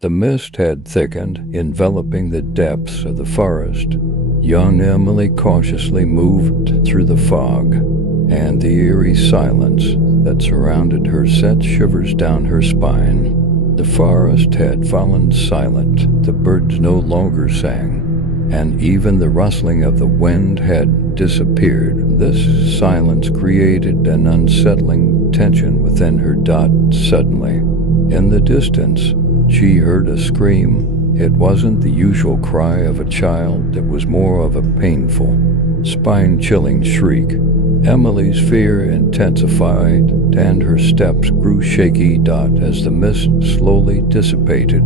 The mist had thickened, enveloping the depths of the forest. Young Emily cautiously moved through the fog, and the eerie silence that surrounded her sent shivers down her spine. The forest had fallen silent, the birds no longer sang, and even the rustling of the wind had disappeared. This silence created an unsettling tension within her. Suddenly, in the distance, she heard a scream. It wasn't the usual cry of a child, it was more of a painful, spine-chilling shriek. Emily's fear intensified, and her steps grew shaky. As the mist slowly dissipated,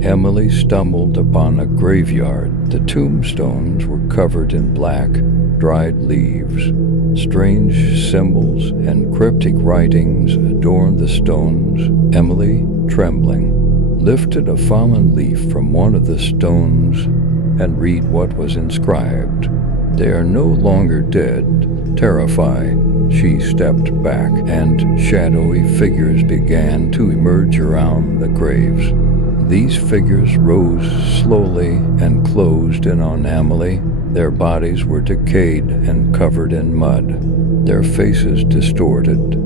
Emily stumbled upon a graveyard. The tombstones were covered in black, dried leaves. Strange symbols and cryptic writings adorned the stones. Emily, trembling, lifted a fallen leaf from one of the stones and read what was inscribed. "They are no longer dead. Terrified." She stepped back, and shadowy figures began to emerge around the graves. These figures rose slowly and closed in on Emily. Their bodies were decayed and covered in mud, their faces distorted.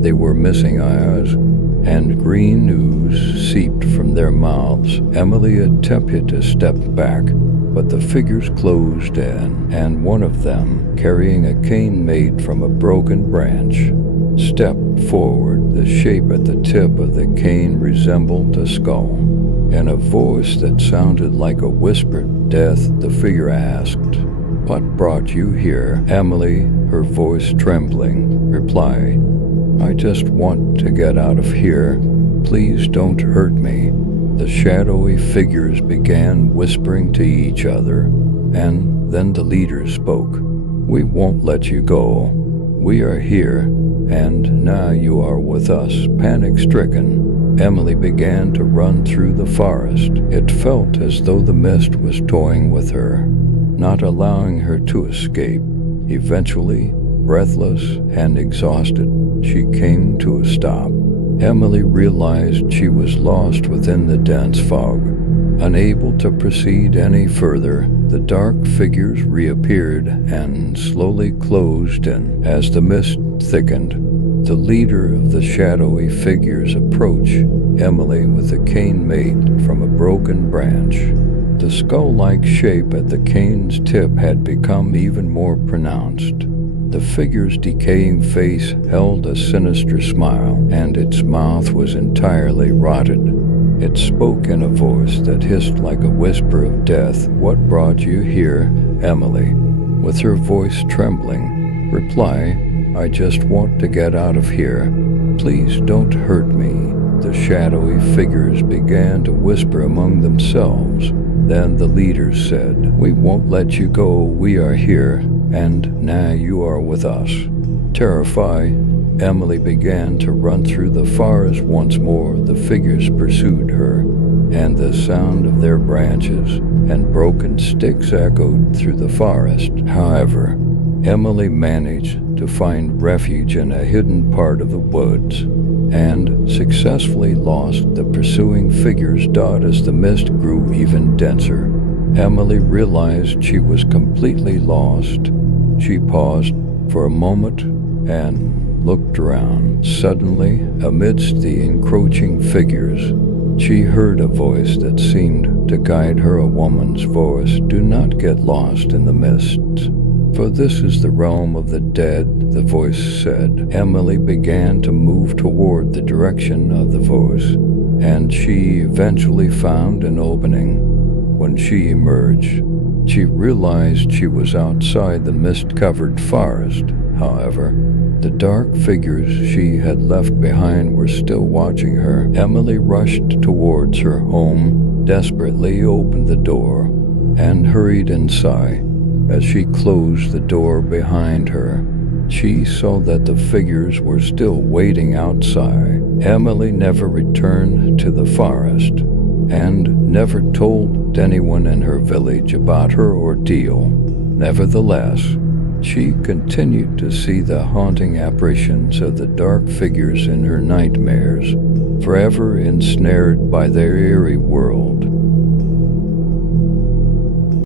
They were missing eyes, and green ooze seeped from their mouths. Emily attempted to step back, but the figures closed in, and one of them, carrying a cane made from a broken branch, stepped forward. The shape at the tip of the cane resembled a skull. In a voice that sounded like a whispered death, the figure asked, "What brought you here?" Emily, her voice trembling, replied, "I just want to get out of here. Please don't hurt me." The shadowy figures began whispering to each other, and then the leader spoke. "We won't let you go. We are here, and now you are with us." Panic-stricken, Emily began to run through the forest. It felt as though the mist was toying with her, not allowing her to escape. Eventually, breathless and exhausted, she came to a stop. Emily realized she was lost within the dense fog. Unable to proceed any further, the dark figures reappeared and slowly closed in as the mist thickened. The leader of the shadowy figures approached Emily with a cane made from a broken branch. The skull-like shape at the cane's tip had become even more pronounced. The figure's decaying face held a sinister smile, and its mouth was entirely rotted. It spoke in a voice that hissed like a whisper of death. "What brought you here?" Emily, with her voice trembling, replied, "I just want to get out of here. Please don't hurt me." The shadowy figures began to whisper among themselves. Then the leader said, "We won't let you go. We are here, and now you are with us." Terrified, Emily began to run through the forest once more. The figures pursued her, and the sound of their branches and broken sticks echoed through the forest. However, Emily managed to find refuge in a hidden part of the woods and successfully lost the pursuing figures. As the mist grew even denser, Emily realized she was completely lost. She paused for a moment and looked around. Suddenly, amidst the encroaching figures, she heard a voice that seemed to guide her, a woman's voice. "Do not get lost in the mist, for this is the realm of the dead," the voice said. Emily began to move toward the direction of the voice, and she eventually found an opening. When she emerged, she realized she was outside the mist-covered forest. However, the dark figures she had left behind were still watching her. Emily rushed towards her home, desperately opened the door, and hurried inside. As she closed the door behind her, she saw that the figures were still waiting outside. Emily never returned to the forest, and never told anyone in her village about her ordeal. Nevertheless, She continued to see the haunting apparitions of the dark figures in her nightmares, forever ensnared by their eerie world.